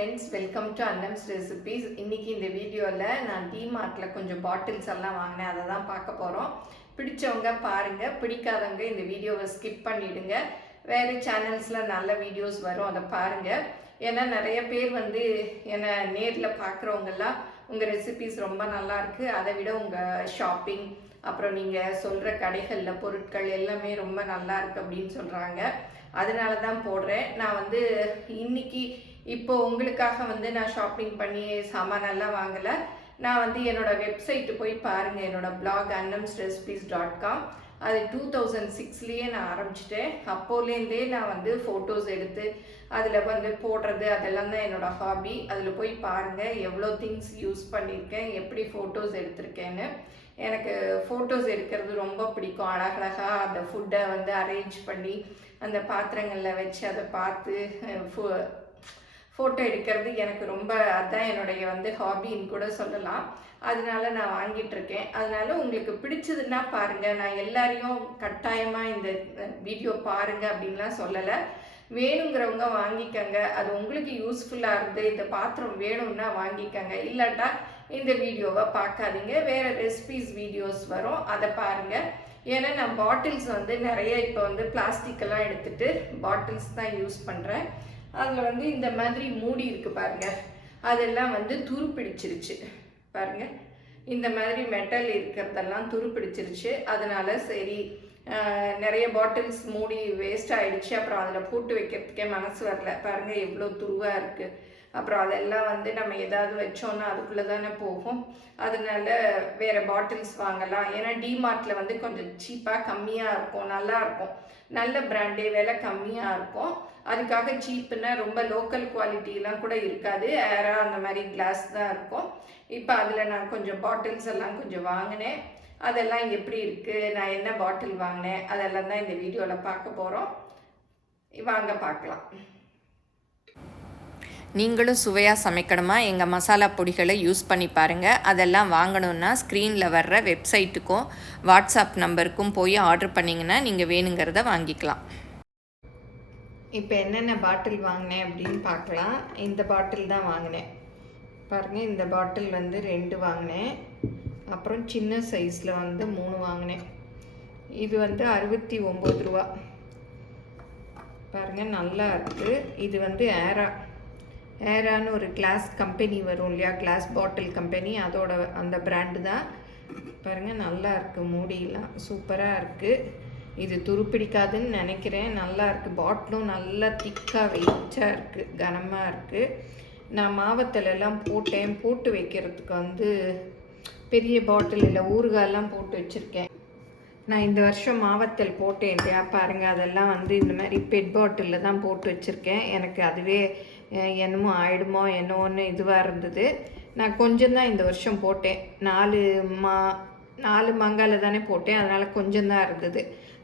Friends, welcome to Annam's recipes. இன்றைக்கி இந்த வீடியோவில் நான் டிமார்ட்டில் கொஞ்சம் பாட்டில்ஸ் எல்லாம் வாங்கினேன், அதை தான் பார்க்க போகிறோம். பிடிச்சவங்க பாருங்கள், பிடிக்காதவங்க இந்த வீடியோவை ஸ்கிப் பண்ணிவிடுங்க. வேறு சேனல்ஸில் நல்ல வீடியோஸ் வரும், அதை பாருங்கள். ஏன்னா நிறைய பேர் என்னை நேரில் பார்க்குறவங்கெல்லாம் உங்கள் ரெசிபீஸ் ரொம்ப நல்லாயிருக்கு, அதை விட உங்கள் ஷாப்பிங் அப்புறம் நீங்கள் சொல்கிற கடைகளில் பொருட்கள் எல்லாமே ரொம்ப நல்லா இருக்குது அப்படின்னு சொல்கிறாங்க. அதனால தான் போடுறேன். நான் இன்னைக்கு இப்போ உங்களுக்காக நான் ஷாப்பிங் பண்ணி சாமானெல்லாம் வாங்கலை. நான் என்னோடய வெப்சைட்டு போய் பாருங்கள், என்னோடய பிளாக் annamsrecipes.com. அது 2006லேயே நான் ஆரம்பிச்சிட்டேன். அப்போலேருந்தே நான் ஃபோட்டோஸ் எடுத்து அதில் போடுறது அதெல்லாம் தான் என்னோடய ஹாபி. அதில் போய் பாருங்கள் எவ்வளோ திங்ஸ் யூஸ் பண்ணியிருக்கேன், எப்படி ஃபோட்டோஸ் எடுத்திருக்கேன்னு. எனக்கு ஃபோட்டோஸ் எடுக்கிறது ரொம்ப பிடிக்கும். அழகழகாக அந்த ஃபுட்டை அரேஞ்ச் பண்ணி அந்த பாத்திரங்களில் வச்சு அதை பார்த்து ஃபோட்டோ எடுக்கிறது எனக்கு ரொம்ப, அதுதான் என்னுடைய ஹாபின்னு கூட சொல்லலாம். அதனால நான் வாங்கிட்டுருக்கேன். அதனால உங்களுக்கு பிடிச்சதுன்னா பாருங்கள். நான் எல்லாரையும் கட்டாயமாக இந்த வீடியோ பாருங்கள் அப்படின்லாம் சொல்லலை. வேணுங்கிறவங்க வாங்கிக்கங்க, அது உங்களுக்கு யூஸ்ஃபுல்லாக இருந்து இந்த பாத்திரம் வேணும்னா வாங்கிக்கங்க, இல்லாட்டா இந்த வீடியோவை பார்க்காதீங்க. வேறு ரெசிபீஸ் வீடியோஸ் வரும், அதை பாருங்கள். ஏன்னா நான் பாட்டில்ஸ் நிறைய இப்போ பிளாஸ்டிக்கெல்லாம் எடுத்துகிட்டு பாட்டில்ஸ் தான் யூஸ் பண்ணுறேன். அதில் இந்த மாதிரி மூடி இருக்குது பாருங்கள், அதெல்லாம் துரு பிடிச்சிருச்சு பாருங்கள். இந்த மாதிரி மெட்டல் இருக்கிறதெல்லாம் துரு பிடிச்சிருச்சு. அதனால் சரி, நிறைய பாட்டில்ஸ் மூடி வேஸ்ட் ஆகிடுச்சு. அப்புறம் அதில் போட்டு வைக்கிறதுக்கே மனசு வரல. பாருங்கள் எவ்வளோ துருவாக இருக்குது. அப்புறம் அதெல்லாம் நம்ம ஏதாவது வச்சோன்னா அதுக்குள்ளே தானே போகும். அதனால வேறு பாட்டில்ஸ் வாங்கலாம். ஏன்னா டிமார்ட்டில் கொஞ்சம் சீப்பாக கம்மியாக இருக்கும், நல்லாயிருக்கும். நல்ல பிராண்டே, விலை கம்மியாக இருக்கும். அதுக்காக சீப்புன்னா ரொம்ப லோக்கல் குவாலிட்டிலாம் கூட இருக்காது, ஏரா அந்த மாதிரி கிளாஸ் தான் இருக்கும். இப்போ அதில் நான் கொஞ்சம் பாட்டில்ஸ் எல்லாம் கொஞ்சம் வாங்கினேன். அதெல்லாம் எப்படி இருக்குது, நான் என்ன பாட்டில் வாங்கினேன், அதெல்லாம் தான் இந்த வீடியோவில் பார்க்க போகிறோம். வாங்க பார்க்கலாம். நீங்களும் சுவையாக சமைக்கணுமா, எங்கள் மசாலா பொடிகளை யூஸ் பண்ணி பாருங்கள். அதெல்லாம் வாங்கணுன்னா ஸ்க்ரீனில் வர்ற வெப்சைட்டுக்கும் வாட்ஸ்அப் நம்பருக்கும் போய் ஆர்டர் பண்ணிங்கன்னா நீங்கள் வேணுங்கிறத வாங்கிக்கலாம். இப்போ என்னென்ன பாட்டில் வாங்கினேன் அப்படின்னு பார்க்கலாம். இந்த பாட்டில் தான் வாங்கினேன் பாருங்கள். இந்த பாட்டில் 2 வாங்கினேன். அப்புறம் சின்ன சைஸில் 3 வாங்கினேன். இது 69 ரூபா பாருங்கள், நல்லா இருக்குது. இது ஏரான்னு ஒரு கிளாஸ் கம்பெனி வரும் இல்லையா, கிளாஸ் பாட்டில் கம்பெனி, அதோட அந்த பிராண்டு தான் பாருங்கள். நல்லா இருக்குது, மூடியெல்லாம் சூப்பராக இருக்குது. இது துருப்பிடிக்காதுன்னு நினைக்கிறேன். நல்லா இருக்குது. பாட்டிலும் நல்லா திக்காக வெயிட்டாக இருக்குது, கனமாக இருக்குது. நான் மாவத்தலெல்லாம் போட்டு வைக்கிறதுக்கு பெரிய பாட்டில் இல்லை, ஊறுகாயெல்லாம் போட்டு வச்சுருக்கேன். நான் இந்த வருஷம் மாவத்தல் போட்டேன் இல்லையா பாருங்கள். அதெல்லாம் இந்த மாதிரி பெட் பாட்டிலில் தான் போட்டு வச்சுருக்கேன். எனக்கு அதுவே என்னமோ ஆயிடுமோ என்னோன்னு இதுவாக இருந்தது. நான் கொஞ்சம் தான் இந்த வருஷம் போட்டேன். 4 மாங்காயில் தானே போட்டேன், அதனால் கொஞ்சம்தான் இருந்தது.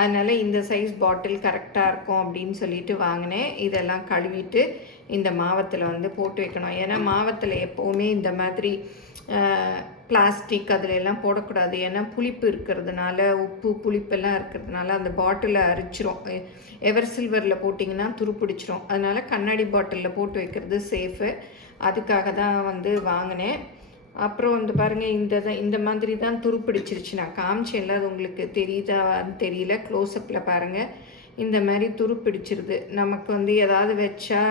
அதனால் இந்த சைஸ் பாட்டில் கரெக்டாக இருக்கும் அப்படின்னு சொல்லிட்டு வாங்கினேன். இதெல்லாம் கழுவிட்டு இந்த மாவத்தில் போட்டு வைக்கணும். ஏன்னா மாவத்தில் எப்போவுமே இந்த மாதிரி பிளாஸ்டிக் அதிலெல்லாம் போடக்கூடாது. ஏன்னா புளிப்பு இருக்கிறதுனால, உப்பு புளிப்பெல்லாம் இருக்கிறதுனால அந்த பாட்டிலை அரிச்சிரும். எவர் சில்வரில் போட்டிங்கன்னா துருப்பிடிச்சிரும். அதனால் கண்ணாடி பாட்டிலில் போட்டு வைக்கிறது சேஃபு. அதுக்காக தான் வாங்கினேன். அப்புறம் பாருங்கள், இந்த மாதிரி தான் துருப்பிடிச்சிருச்சு. நான் காமிச்சேன்ல, அது உங்களுக்கு தெரியுதான்னு தெரியல, க்ளோஸ்அப்பில் பாருங்கள். இந்த மாதிரி துருப்பிடிச்சிருது. நமக்கு ஏதாவது வச்சா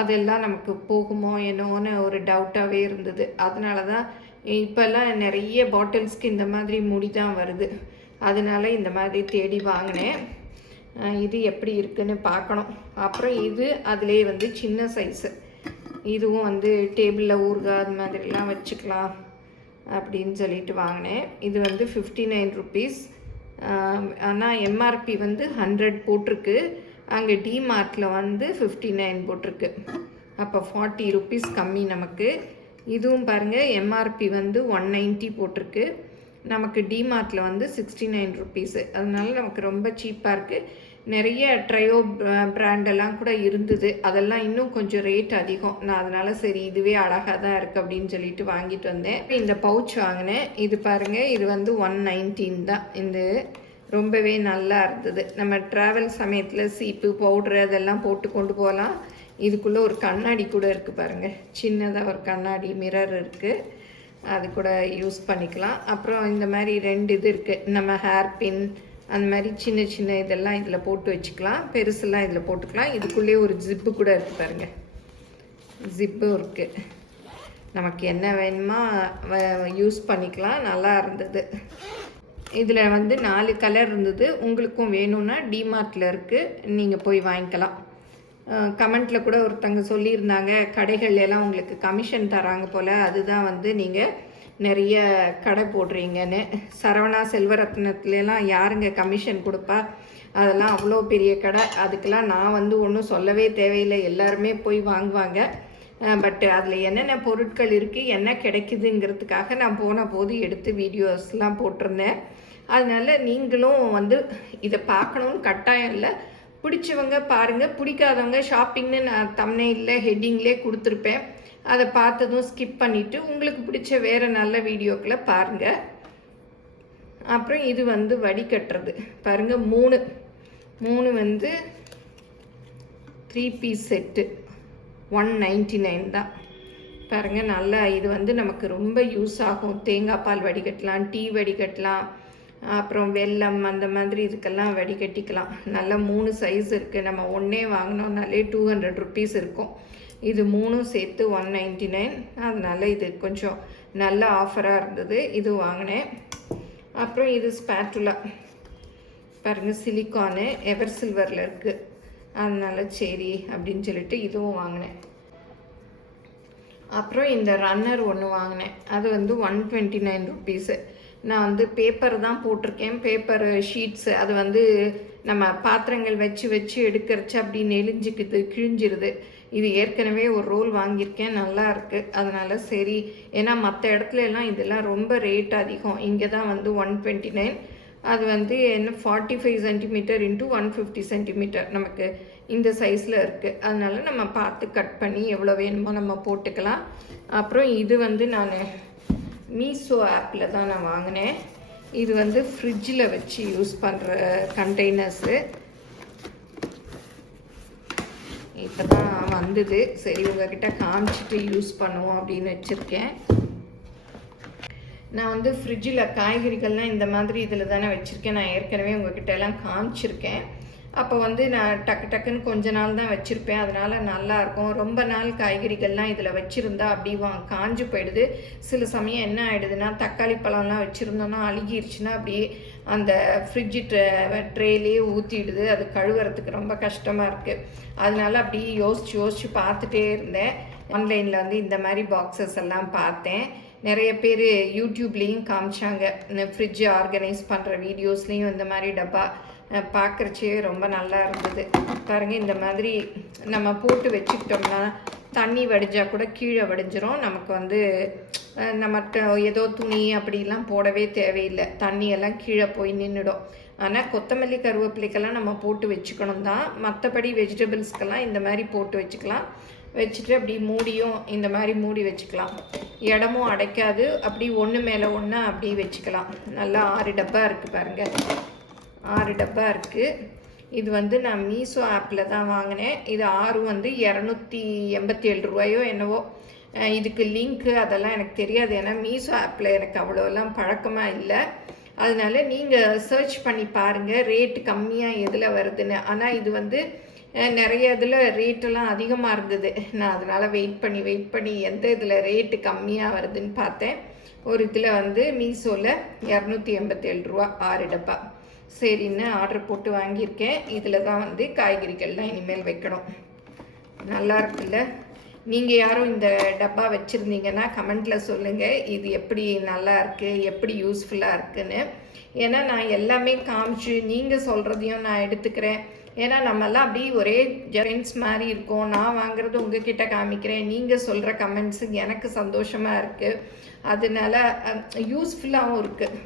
அதெல்லாம் நமக்கு போகுமோ என்னோன்னு ஒரு டவுட்டாகவே இருந்தது. அதனால தான் இப்போல்லாம் நிறைய பாட்டில்ஸ்க்கு இந்த மாதிரி முடி தான் வருது. அதனால இந்த மாதிரி தேடி வாங்கினேன். இது எப்படி இருக்குன்னு பார்க்கணும். அப்புறம் இது அதிலே சின்ன சைஸு, இதுவும் டேபிளில் ஊறுகாய் அது மாதிரிலாம் வச்சுக்கலாம் அப்படின்னு சொல்லிட்டு வாங்கினேன். இது 59 ருபீஸ். ஆனால் எம்ஆர்பி 100 போட்டிருக்கு. அங்கே டிமார்ட்டில் 59 போட்டிருக்கு. அப்போ 40 ருபீஸ் கம்மி நமக்கு. இதுவும் பாருங்கள், எம்ஆர்பி 190 போட்டிருக்கு. நமக்கு டிமார்ட்டில் 69 ருபீஸு. அதனால நமக்கு ரொம்ப சீப்பாக இருக்குது. நிறைய ட்ரையோ பிராண்டெல்லாம் கூட இருந்தது. அதெல்லாம் இன்னும் கொஞ்சம் ரேட் அதிகம். நான் அதனால் சரி இதுவே அழகாக தான் இருக்குது அப்படின்னு சொல்லிட்டு வாங்கிட்டு வந்தேன். இந்த பவுச் வாங்கினேன். இது பாருங்கள், இது 119 தான். இந்த ரொம்பவே நல்லா இருந்தது. நம்ம ட்ராவல் சமயத்தில் சீப்பு பவுட்ரு அதெல்லாம் போட்டு கொண்டு போகலாம். இதுக்குள்ளே ஒரு கண்ணாடி கூட இருக்குது பாருங்கள், சின்னதாக ஒரு கண்ணாடி மிரர் இருக்குது, அது கூட யூஸ் பண்ணிக்கலாம். அப்புறம் இந்த மாதிரி 2 இது இருக்குது, நம்ம ஹேர் பின் அந்த மாதிரி சின்ன சின்ன இதெல்லாம் இதில் போட்டு வச்சுக்கலாம், பெருசெல்லாம் இதில் போட்டுக்கலாம். இதுக்குள்ளே ஒரு ஜிப்பு கூட இருக்குது பாருங்கள், ஜிப்பும் இருக்குது. நமக்கு என்ன வேணுமோ யூஸ் பண்ணிக்கலாம். நல்லா இருந்தது. இதில் வந்து 4 கலர் இருந்தது. உங்களுக்கும் வேணும்னா டிமார்ட்டில் இருக்குது, நீங்கள் போய் வாங்கிக்கலாம். கமெண்ட்டில் கூட ஒருத்தங்க சொல்லியிருந்தாங்க, கடைகள்லாம் உங்களுக்கு கமிஷன் தராங்க போல், அதுதான் வந்து நீங்கள் நிறைய கடை போடுறீங்கன்னு. சரவணா செல்வரத்னத்துலலாம் யாருங்க கமிஷன் கொடுப்பா? அதெல்லாம் அவ்வளோ பெரிய கடை, அதுக்கெல்லாம் நான் வந்து ஒன்றும் சொல்லவே தேவையில்லை, எல்லாருமே போய் வாங்குவாங்க. பட் அதில் என்னென்ன பொருட்கள் இருக்குது, என்ன கிடைக்குதுங்கிறதுக்காக நான் போன போது எடுத்து வீடியோஸ்லாம் போட்டிருந்தேன். அதனால் நீங்களும் வந்து இதை பார்க்கணுன்னு கட்டாயம் இல்லை, பிடிச்சவங்க பாருங்கள், பிடிக்காதவங்க ஷாப்பிங்னு நான் தம்ப்நெயிலில் ஹெட்டிங்லேயே கொடுத்துருப்பேன், அதை பார்த்ததும் ஸ்கிப் பண்ணிவிட்டு உங்களுக்கு பிடிச்ச வேறு நல்ல வீடியோக்களை பாருங்கள். அப்புறம் இது வந்து வடிகட்டுறது பாருங்கள், 3 வந்து 3 பீஸ் செட்டு 199 தான் பாருங்கள். நல்லா இது வந்து நமக்கு ரொம்ப யூஸ் ஆகும். தேங்காய் பால் வடிகட்டலாம், டீ வடிகட்டலாம், அப்புறம் வெல்லம் அந்த மாதிரி இதுக்கெல்லாம் வடிகட்டிக்கலாம். நல்லா 3 சைஸ் இருக்குது. நம்ம ஒன்றே வாங்கினோம்னாலே 200 ருபீஸ் இருக்கும். இது 3 சேர்த்து 199. அதனால் இது கொஞ்சம் நல்ல ஆஃபராக இருந்தது, இது வாங்கினேன். அப்புறம் இது ஸ்பேட்டுலா பாருங்கள், சிலிக்கானு எவர் சில்வரில் இருக்குது, அதனால் சரி அப்படின்னு சொல்லிட்டு இதுவும் வாங்கினேன். அப்புறம் இந்த ரன்னர் ஒன்று வாங்கினேன், அது வந்து 129 ருபீஸு. நான் வந்து பேப்பர் தான் போட்டிருக்கேன், பேப்பர் ஷீட்ஸு. அது வந்து நம்ம பாத்திரங்கள் வச்சு வச்சு எடுக்கிறச்சு அப்படி நெளிஞ்சிக்குது, கிழிஞ்சிருது. இது ஏற்கனவே ஒரு ரோல் வாங்கியிருக்கேன், நல்லா இருக்குது. அதனால் சரி, ஏன்னா மற்ற இடத்துல எல்லாம் இதெல்லாம் ரொம்ப ரேட் அதிகம், இங்கே தான் வந்து 129. அது வந்து என்ன 45 சென்டிமீட்டர் இன்ட்டு 150 சென்டிமீட்டர் நமக்கு இந்த சைஸில் இருக்குது. அதனால் நம்ம பார்த்து கட் பண்ணி எவ்வளோ வேணுமோ நம்ம போட்டுக்கலாம். அப்புறம் இது வந்து நான் மீஷோ ஆப்பில் தான் நான் வாங்கினேன். இது வந்து ஃப்ரிட்ஜில் வச்சு யூஸ் பண்ணுற கண்டெய்னர்ஸு. இப்போ தான் வந்தது, சரி உங்கள்கிட்ட காமிச்சிட்டு யூஸ் பண்ணுவோம் அப்படின்னு வச்சுருக்கேன். நான் வந்து ஃப்ரிட்ஜில் காய்கறிகள்லாம் இந்த மாதிரி இதில் தானே வச்சுருக்கேன், நான் ஏற்கனவே உங்கள்கிட்ட எல்லாம் காமிச்சிருக்கேன். அப்போ வந்து நான் டக்குன்னு கொஞ்ச நாள் தான் வச்சுருப்பேன், அதனால் நல்லாயிருக்கும். ரொம்ப நாள் காய்கறிகள்லாம் இதில் வச்சுருந்தா அப்படி காஞ்சு போயிடுது. சில சமயம் என்ன ஆகிடுதுன்னா, தக்காளி பழம்லாம் வச்சுருந்தோன்னா அழுகிருச்சுன்னா அப்படியே அந்த ஃப்ரிட்ஜு ட்ரேலேயே ஊற்றிடுது, அது கழுவுறதுக்கு ரொம்ப கஷ்டமாக இருக்குது. அதனால் அப்படியே யோசித்து பார்த்துட்டே இருந்தேன். ஆன்லைனில் வந்து இந்த மாதிரி பாக்ஸஸ் எல்லாம் பார்த்தேன், நிறைய பேர் யூடியூப்லேயும் காமிச்சாங்க, ஃப்ரிட்ஜ் ஆர்கனைஸ் பண்ணுற வீடியோஸ்லேயும் இந்த மாதிரி டப்பா பார்க்குறச்சே ரொம்ப நல்லா இருந்தது. பாருங்கள், இந்த மாதிரி நம்ம போட்டு வச்சுக்கிட்டோம்னா தண்ணி வடிஞ்சால் கூட கீழே வடிஞ்சிரும். நமக்கு வந்து நம்மகிட்ட ஏதோ துணி அப்படிலாம் போடவே தேவையில்லை, தண்ணியெல்லாம் கீழே போய் நின்றுடும். ஆனால் கொத்தமல்லி கருவேப்பிலைக்கெல்லாம் நம்ம போட்டு வச்சுக்கணும் தான், மற்றபடி வெஜிடபிள்ஸ்க்கெல்லாம் இந்த மாதிரி போட்டு வச்சுக்கலாம். வச்சுட்டு அப்படி மூடியும் இந்த மாதிரி மூடி வச்சுக்கலாம், இடமும் அடைக்காது. அப்படி ஒன்று மேலே ஒன்றா அப்படி வச்சுக்கலாம். நல்லா 6 டப்பா இருக்குது பாருங்கள், 6 டப்பா இருக்குது. இது வந்து நான் மீஷோ ஆப்பில் தான் வாங்கினேன். இது 6 வந்து 287 ரூபாயோ என்னவோ. இதுக்கு லிங்க்கு அதெல்லாம் எனக்கு தெரியாது, ஏன்னா மீஷோ ஆப்பில் எனக்கு அவ்வளோலாம் பழக்கமாக இல்லை. அதனால நீங்கள் சர்ச் பண்ணி பாருங்கள், ரேட்டு கம்மியாக எதில் வருதுன்னு. ஆனால் இது வந்து நிறைய இதில் ரேட்டெல்லாம் அதிகமாக இருந்தது. நான் அதனால் வெயிட் பண்ணி எந்த இதில் ரேட்டு கம்மியாக வருதுன்னு பார்த்தேன். ஒரு இதில் வந்து மீஷோவில் 287 ரூபா 6 டப்பா. சரின்னு ஆர்டர் போட்டு வாங்கியிருக்கேன். இதில் தான் வந்து காய்கறிகள்லாம் இனிமேல் வைக்கணும். நல்லா இருக்குல்ல? நீங்கள் யாரும் இந்த டப்பா வச்சுருந்தீங்கன்னா கமெண்ட்டில் சொல்லுங்கள், இது எப்படி நல்லா இருக்குது, எப்படி யூஸ்ஃபுல்லாக இருக்குன்னு. ஏன்னா நான் எல்லாமே காமிச்சு நீங்கள் சொல்கிறதையும் நான் எடுத்துக்கிறேன். ஏன்னா நம்மெல்லாம் அப்படி ஒரே ஃப்ரெண்ட்ஸ் மாதிரி இருக்கோம். நான் வாங்குறது உங்ககிட்ட காமிக்கிறேன், நீங்கள் சொல்கிற கமெண்ட்ஸு எனக்கு சந்தோஷமாக இருக்குது. அதனால யூஸ்ஃபுல்லாகவும் இருக்குது.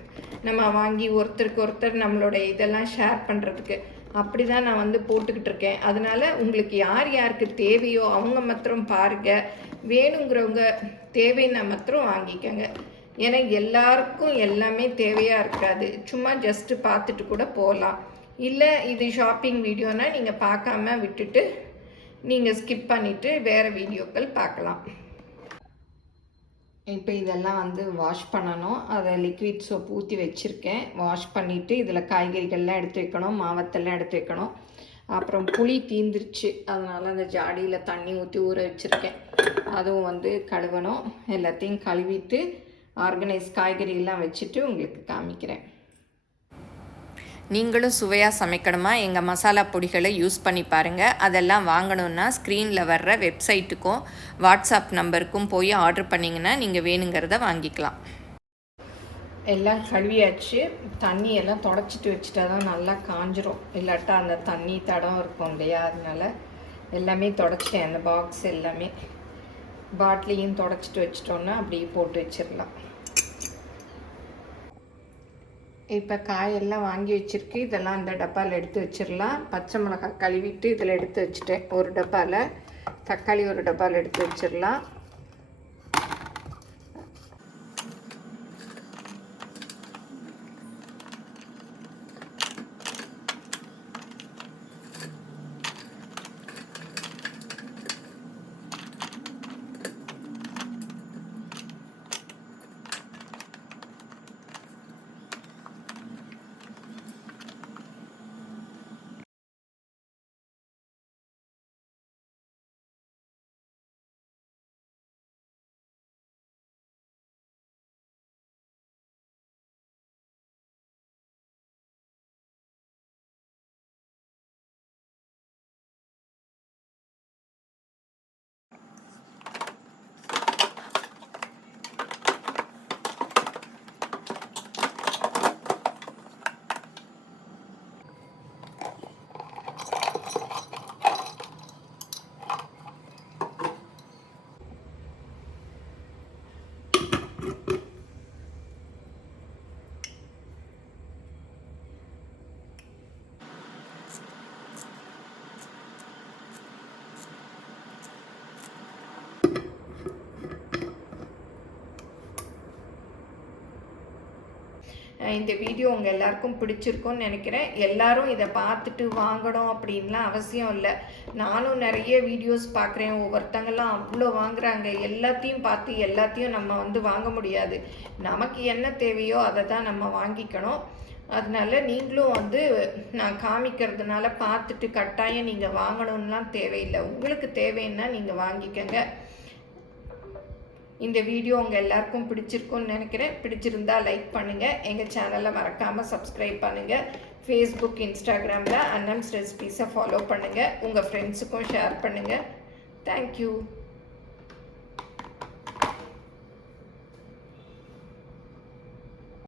நம்ம வாங்கி ஒருத்தருக்கு ஒருத்தர் நம்மளோட இதெல்லாம் ஷேர் பண்ணுறதுக்கு அப்படி தான் நான் வந்து போட்டுக்கிட்டு இருக்கேன். அதனால் உங்களுக்கு யார் யாருக்கு தேவையோ அவங்க மாத்திரம் பாருங்கள், வேணுங்கிறவங்க தேவைன்னா மாத்திரம் வாங்கிக்கோங்க. ஏன்னா எல்லாருக்கும் எல்லாமே தேவையாக இருக்காது, சும்மா ஜஸ்ட்டு பார்த்துட்டு கூட போகலாம். இல்லை இது ஷாப்பிங் வீடியோனால் நீங்கள் பார்க்காம விட்டுட்டு நீங்கள் ஸ்கிப் பண்ணிவிட்டு வேறு வீடியோக்கள் பார்க்கலாம். இப்போ இதெல்லாம் வந்து வாஷ் பண்ணணும். அதை லிக்விட் சோப் ஊற்றி வச்சுருக்கேன். வாஷ் பண்ணிவிட்டு இதில் காய்கறிகள்லாம் எடுத்து வைக்கணும், மாவத்தெல்லாம் எடுத்து வைக்கணும். அப்புறம் புளி தீந்துருச்சு, அதனால் அந்த ஜாடியில் தண்ணி ஊற்றி ஊற வச்சுருக்கேன். அதுவும் வந்து கழுவணும். எல்லாத்தையும் கழுவிட்டு ஆர்கனைஸ் காய்கறியெல்லாம் வச்சுட்டு உங்களுக்கு காமிக்கிறேன். நீங்களும் சுவையாக சமைக்கணுமா எங்கள் மசாலா பொடிகளை யூஸ் பண்ணி பாருங்கள். அதெல்லாம் வாங்கணுன்னா ஸ்க்ரீனில் வர்ற வெப்சைட்டுக்கும் வாட்ஸ்அப் நம்பருக்கும் போய் ஆர்டர் பண்ணிங்கன்னா நீங்கள் வேணுங்கிறத வாங்கிக்கலாம். எல்லாம் கழுவியாச்சு. தண்ணியெல்லாம் தொடச்சிட்டு வச்சுட்டா தான் நல்லா காஞ்சிரும், இல்லாட்டா அந்த தண்ணி தடம் இருக்கும் இல்லையா, அதனால் எல்லாமே தொடச்சிட்டேன். அந்த பாக்ஸ் எல்லாமே பாட்டிலையும் தொடச்சிட்டு வச்சிட்டோன்னா அப்படியே போட்டு வச்சிடலாம். இப்போ காயெல்லாம் வாங்கி வச்சுருக்கு. இதெல்லாம் இந்த டப்பாவில் எடுத்து வச்சிடலாம். பச்சை மிளகாய் கழுவிட்டு இதில் எடுத்து வச்சுட்டேன் ஒரு டப்பாவில். தக்காளி ஒரு டப்பாவில் எடுத்து வச்சிடலாம். இந்த வீடியோ உங்கள் எல்லாருக்கும் பிடிச்சிருக்கும்னு நினைக்கிறேன். எல்லாரும் இதை பார்த்துட்டு வாங்கணும் அப்படின்லாம் அவசியம் இல்லை. நானும் நிறைய வீடியோஸ் பார்க்குறேன். ஒவ்வொருத்தங்கெல்லாம் அவ்வளோ வாங்குறாங்க. எல்லாத்தையும் பார்த்து எல்லாத்தையும் நம்ம வந்து வாங்க முடியாது. நமக்கு என்ன தேவையோ அதை தான் நம்ம வாங்கிக்கணும். அதனால நீங்களும் வந்து நான் காமிக்கிறதுனால பார்த்துட்டு கட்டாயம் நீங்கள் வாங்கணும்லாம் தேவையில்லை. உங்களுக்கு தேவைன்னா நீங்கள் வாங்கிக்கங்க. இந்த வீடியோ உங்கள் எல்லாருக்கும் பிடிச்சிருக்கும்னு நினைக்கிறேன். பிடிச்சிருந்தா லைக் பண்ணுங்கள். எங்கள் சேனலை மறக்காமல் சப்ஸ்கிரைப் பண்ணுங்கள். ஃபேஸ்புக், இன்ஸ்டாகிராமில் அன்னம்ஸ் ரெசிபீஸை ஃபாலோ பண்ணுங்கள். உங்கள் ஃப்ரெண்ட்ஸுக்கும் ஷேர் பண்ணுங்கள். தேங்க்யூ.